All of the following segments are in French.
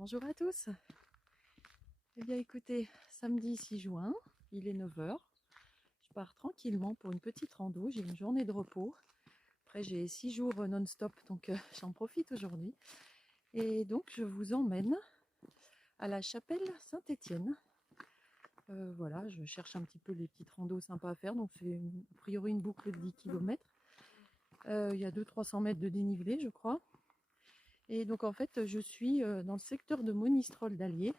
Bonjour à tous. Eh bien écoutez, samedi 6 juin, il est 9 h. Je pars tranquillement pour une petite rando, j'ai une journée de repos. Après j'ai 6 jours non-stop, donc j'en profite aujourd'hui. Et donc je vous emmène à la chapelle Saint-Étienne. Voilà, je cherche un petit peu les petites randos sympas à faire, donc c'est a priori une boucle de 10 km. Il y a 200-300 mètres de dénivelé je crois. Et donc en fait je suis dans le secteur de Monistrol d'Allier.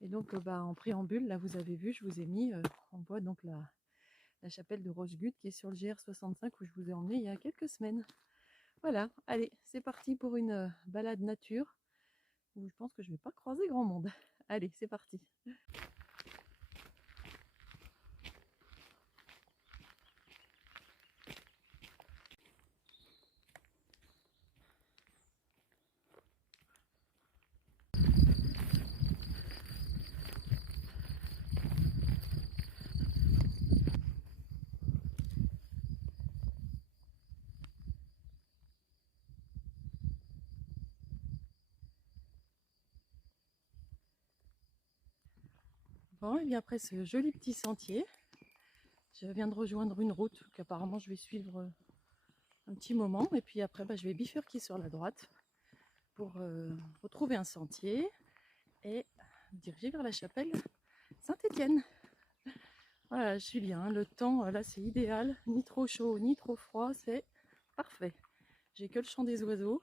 Et donc en préambule, là vous avez vu, je vous ai mis, on voit donc la chapelle de Rochegude qui est sur le GR65 où je vous ai emmené il y a quelques semaines. Voilà, allez, c'est parti pour une balade nature où je pense que je ne vais pas croiser grand monde. Allez, c'est parti. Bon, et bien après ce joli petit sentier, je viens de rejoindre une route qu'apparemment je vais suivre un petit moment. Et puis après, je vais bifurquer sur la droite pour retrouver un sentier et me diriger vers la chapelle Saint-Étienne. Voilà, je suis bien, le temps là c'est idéal, ni trop chaud ni trop froid, c'est parfait. J'ai que le chant des oiseaux,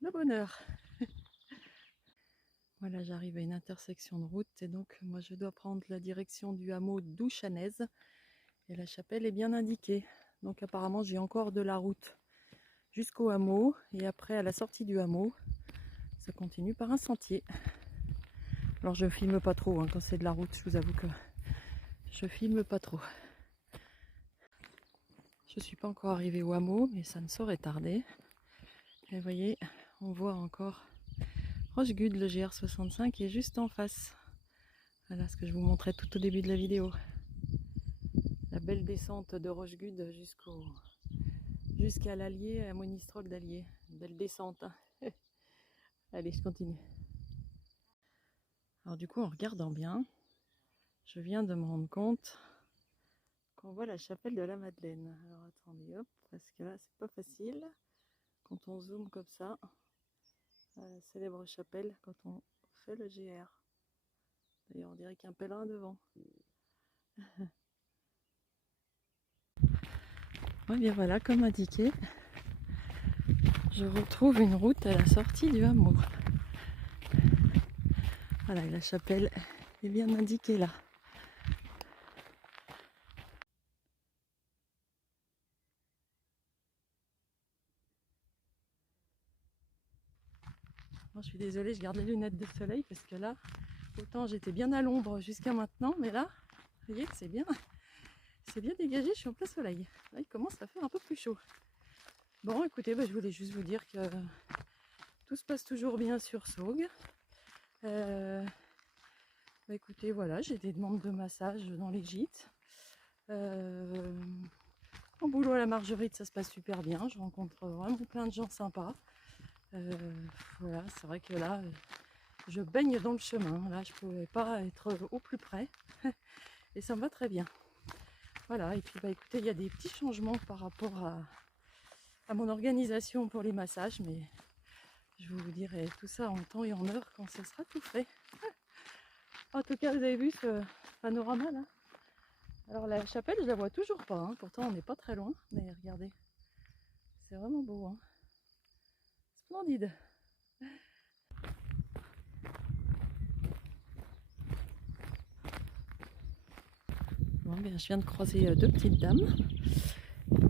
le bonheur. Voilà, j'arrive à une intersection de route et donc moi je dois prendre la direction du hameau d'Ouchanaise et la chapelle est bien indiquée. Donc apparemment j'ai encore de la route jusqu'au hameau et après à la sortie du hameau, ça continue par un sentier. Alors je filme pas trop quand c'est de la route, je vous avoue que je filme pas trop. Je suis pas encore arrivée au hameau, mais ça ne saurait tarder. Et vous voyez, on voit encore Rochegude, le GR65 qui est juste en face. Voilà ce que je vous montrais tout au début de la vidéo. La belle descente de Rochegude jusqu'à l'Allier, à Monistrol d'Allier. Belle descente. Allez, je continue. Alors du coup, en regardant bien, je viens de me rendre compte qu'on voit la chapelle de la Madeleine. Alors attendez, hop, parce que là, c'est pas facile. Quand on zoome comme ça, la célèbre chapelle, quand on fait le GR. D'ailleurs, on dirait qu'il y a un pèlerin devant. Ouais, bien voilà, comme indiqué, je retrouve une route à la sortie du hameau. Voilà, la chapelle est bien indiquée là. Bon, je suis désolée, je garde les lunettes de soleil parce que là, autant j'étais bien à l'ombre jusqu'à maintenant, mais là, vous voyez, c'est bien dégagé, je suis en plein soleil. Là, il commence à faire un peu plus chaud. Bon, écoutez, je voulais juste vous dire que tout se passe toujours bien sur Saugues. Écoutez, voilà, j'ai des demandes de massage dans les gîtes. Mon boulot à la Marguerite, ça se passe super bien. Je rencontre vraiment plein de gens sympas. Voilà, c'est vrai que là, je baigne dans le chemin. Là, je ne pouvais pas être au plus près. Et ça me va très bien. Voilà, et puis écoutez, il y a des petits changements par rapport à mon organisation pour les massages, mais je vous dirai tout ça en temps et en heure quand ce sera tout fait. En tout cas, vous avez vu ce panorama là? Alors la chapelle, je la vois toujours pas, pourtant on n'est pas très loin, mais regardez, c'est vraiment beau, splendide. Bon, bien, je viens de croiser deux petites dames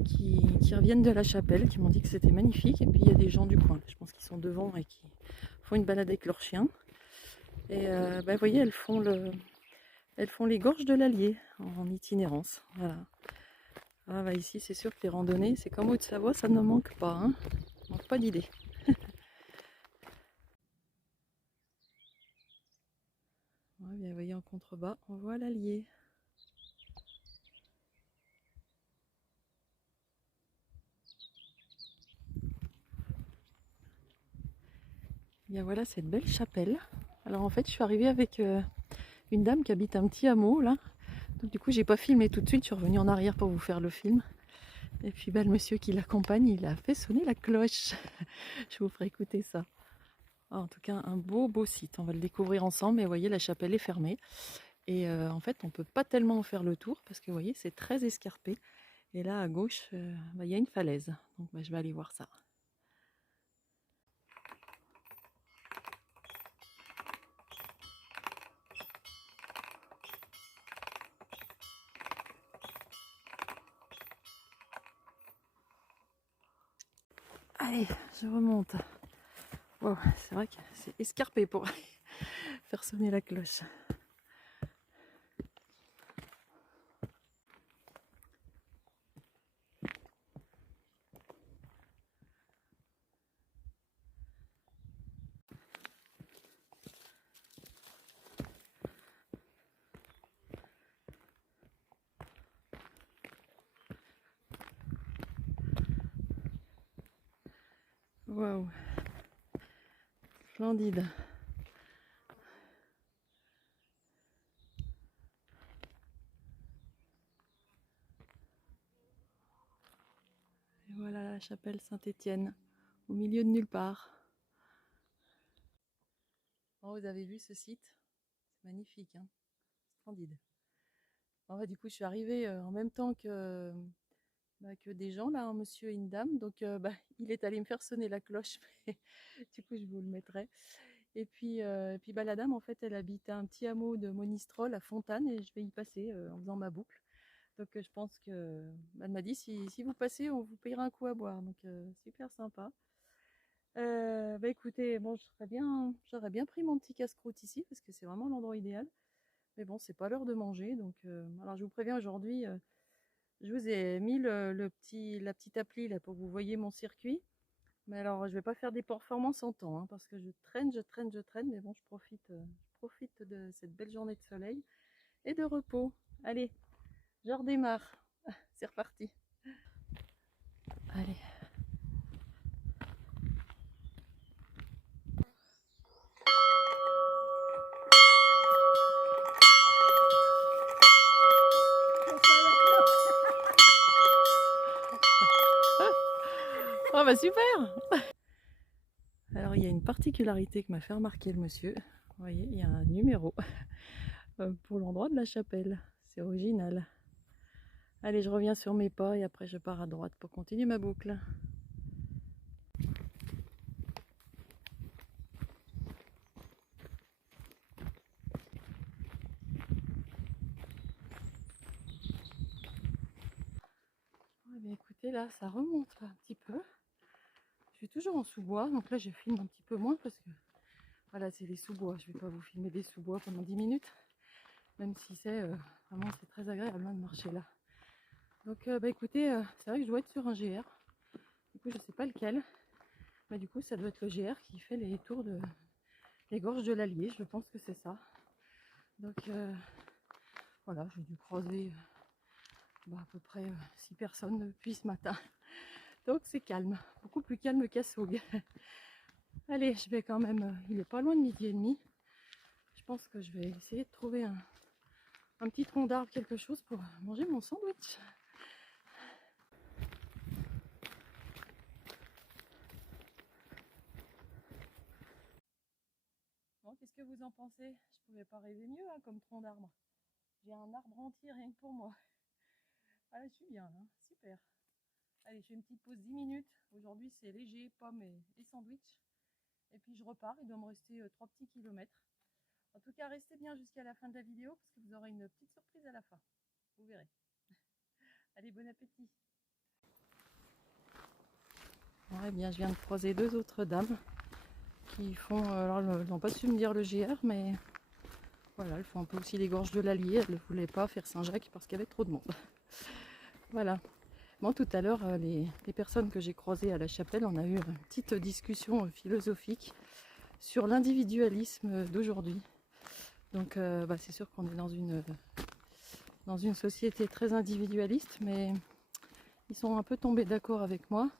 qui reviennent de la chapelle, qui m'ont dit que c'était magnifique. Et puis il y a des gens du coin, je pense qu'ils sont devant et qui font une balade avec leur chien. Et vous voyez, elles font les gorges de l'Allier en itinérance. Voilà. Ah, bah, ici, c'est sûr que les randonnées, c'est comme Haute-Savoie, ça ne manque pas. Hein. Ça ne manque pas d'idées. Ouais, bien, vous voyez en contrebas, on voit l'Allier. Bien voilà cette belle chapelle. Alors en fait, je suis arrivée avec une dame qui habite un petit hameau là. Donc du coup, j'ai pas filmé tout de suite, je suis revenue en arrière pour vous faire le film. Et puis le monsieur qui l'accompagne, il a fait sonner la cloche. Je vous ferai écouter ça. Ah, en tout cas, un beau site. On va le découvrir ensemble. Et vous voyez, la chapelle est fermée. Et en fait, on peut pas tellement en faire le tour parce que vous voyez, c'est très escarpé. Et là, à gauche, il y a une falaise. Donc je vais aller voir ça. Allez, je remonte. Wow, c'est vrai que c'est escarpé pour faire sonner la cloche. Waouh, splendide. Et voilà la chapelle Saint-Étienne, au milieu de nulle part. Oh, vous avez vu ce site? C'est magnifique, hein, splendide. Bon, du coup, je suis arrivée en même temps que des gens, là, un monsieur et une dame. Donc, il est allé me faire sonner la cloche. Mais du coup, je vous le mettrai. Et puis la dame, en fait, elle habite à un petit hameau de Monistrol à Fontane et je vais y passer en faisant ma boucle. Donc, je pense que elle m'a dit si vous passez, on vous payera un coup à boire. Donc, super sympa. Écoutez, bon, j'aurais bien pris mon petit casse-croûte ici parce que c'est vraiment l'endroit idéal. Mais bon, c'est pas l'heure de manger. Donc, alors je vous préviens aujourd'hui, je vous ai mis la petite appli là pour que vous voyez mon circuit. Mais alors, je vais pas faire des performances en temps hein, parce que je traîne. Mais bon, je profite de cette belle journée de soleil et de repos. Allez, je redémarre. C'est reparti. Allez. Oh bah super! Alors il y a une particularité que m'a fait remarquer le monsieur. Vous voyez, il y a un numéro pour l'endroit de la chapelle. C'est original. Allez, je reviens sur mes pas et après je pars à droite pour continuer ma boucle. Ouais, bien écoutez, là ça remonte là, un petit peu. Je suis toujours en sous-bois, donc là je filme un petit peu moins parce que voilà, c'est les sous-bois. Je ne vais pas vous filmer des sous-bois pendant 10 minutes, même si vraiment c'est très agréable de marcher là. Donc écoutez, c'est vrai que je dois être sur un GR. Du coup, je sais pas lequel. Mais du coup, ça doit être le GR qui fait les tours des gorges de l'Allier. Je pense que c'est ça. Donc voilà, j'ai dû croiser à peu près 6 personnes depuis ce matin. Donc c'est calme, beaucoup plus calme qu'à Soug. Allez, je vais quand même, il est pas loin de 12h30. Je pense que je vais essayer de trouver un petit tronc d'arbre, quelque chose pour manger mon sandwich. Bon, qu'est-ce que vous en pensez? Je pouvais pas rêver mieux hein, comme tronc d'arbre. J'ai un arbre entier rien que pour moi. Ah, je suis bien là, super. Allez, je fais une petite pause 10 minutes. Aujourd'hui, c'est léger, pommes et sandwich. Et puis je repars, il doit me rester 3 petits kilomètres. En tout cas, restez bien jusqu'à la fin de la vidéo parce que vous aurez une petite surprise à la fin. vous verrez. Allez, bon appétit. Ouais, bien, je viens de croiser deux autres dames qui font, alors elles n'ont pas su me dire le GR, mais voilà, elles font un peu aussi les gorges de l'Allier. Elles ne voulaient pas faire Saint-Jacques parce qu'il y avait trop de monde. Voilà. Bon, tout à l'heure, les personnes que j'ai croisées à la chapelle, on a eu une petite discussion philosophique sur l'individualisme d'aujourd'hui. Donc c'est sûr qu'on est dans une société très individualiste, mais ils sont un peu tombés d'accord avec moi.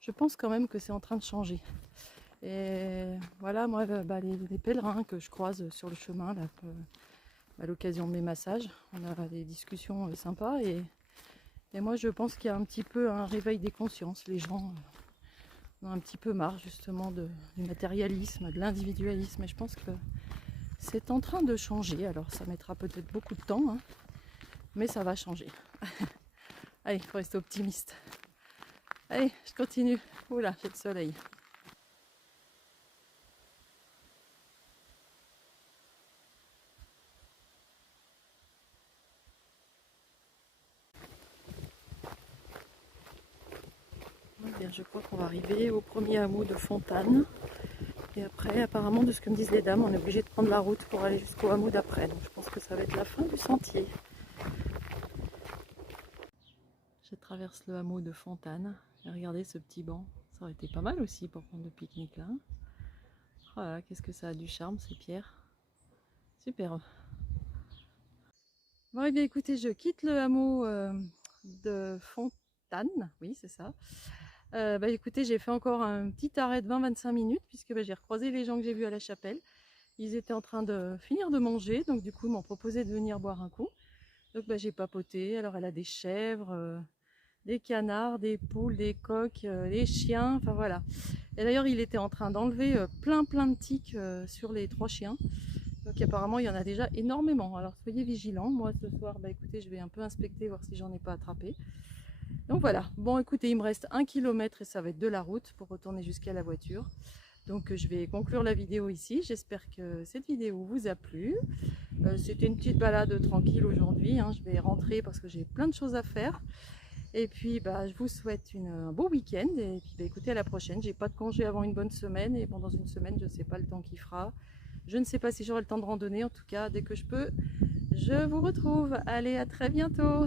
Je pense quand même que c'est en train de changer. Et voilà, moi, les pèlerins que je croise sur le chemin, là, à l'occasion de mes massages, on a des discussions sympas. Et moi, je pense qu'il y a un petit peu un réveil des consciences. Les gens ont un petit peu marre justement du matérialisme, de l'individualisme. Et je pense que c'est en train de changer. Alors, ça mettra peut-être beaucoup de temps, hein, mais ça va changer. Allez, il faut rester optimiste. Allez, je continue. Oula, j'ai le soleil. Bien, je crois qu'on va arriver au premier hameau de Fontane. Et après, apparemment, de ce que me disent les dames, on est obligé de prendre la route pour aller jusqu'au hameau d'après. Donc je pense que ça va être la fin du sentier. Je traverse le hameau de Fontane. Et regardez ce petit banc. Ça aurait été pas mal aussi pour prendre le pique-nique là. Voilà, qu'est-ce que ça a du charme ces pierres. Super. Bon, et bien écoutez, je quitte le hameau de Fontane. Oui, c'est ça. Écoutez, j'ai fait encore un petit arrêt de 20-25 minutes puisque j'ai recroisé les gens que j'ai vus à la chapelle. Ils étaient en train de finir de manger, donc du coup ils m'ont proposé de venir boire un coup. Donc j'ai papoté. Alors elle a des chèvres, des canards, des poules, des coqs, des chiens, enfin voilà. Et d'ailleurs il était en train d'enlever plein de tiques sur les 3 chiens. Donc apparemment il y en a déjà énormément. Alors soyez vigilants. Moi ce soir, écoutez, je vais un peu inspecter, voir si j'en ai pas attrapé. Donc voilà, bon écoutez, il me reste 1 km et ça va être de la route pour retourner jusqu'à la voiture. Donc je vais conclure la vidéo ici. J'espère que cette vidéo vous a plu. C'était une petite balade tranquille aujourd'hui. Hein. Je vais rentrer parce que j'ai plein de choses à faire. Et puis je vous souhaite un beau week-end. Et puis écoutez, à la prochaine. J'ai pas de congé avant une bonne semaine. Et bon, dans une semaine, je ne sais pas le temps qu'il fera. Je ne sais pas si j'aurai le temps de randonner. En tout cas, dès que je peux, je vous retrouve. Allez, à très bientôt.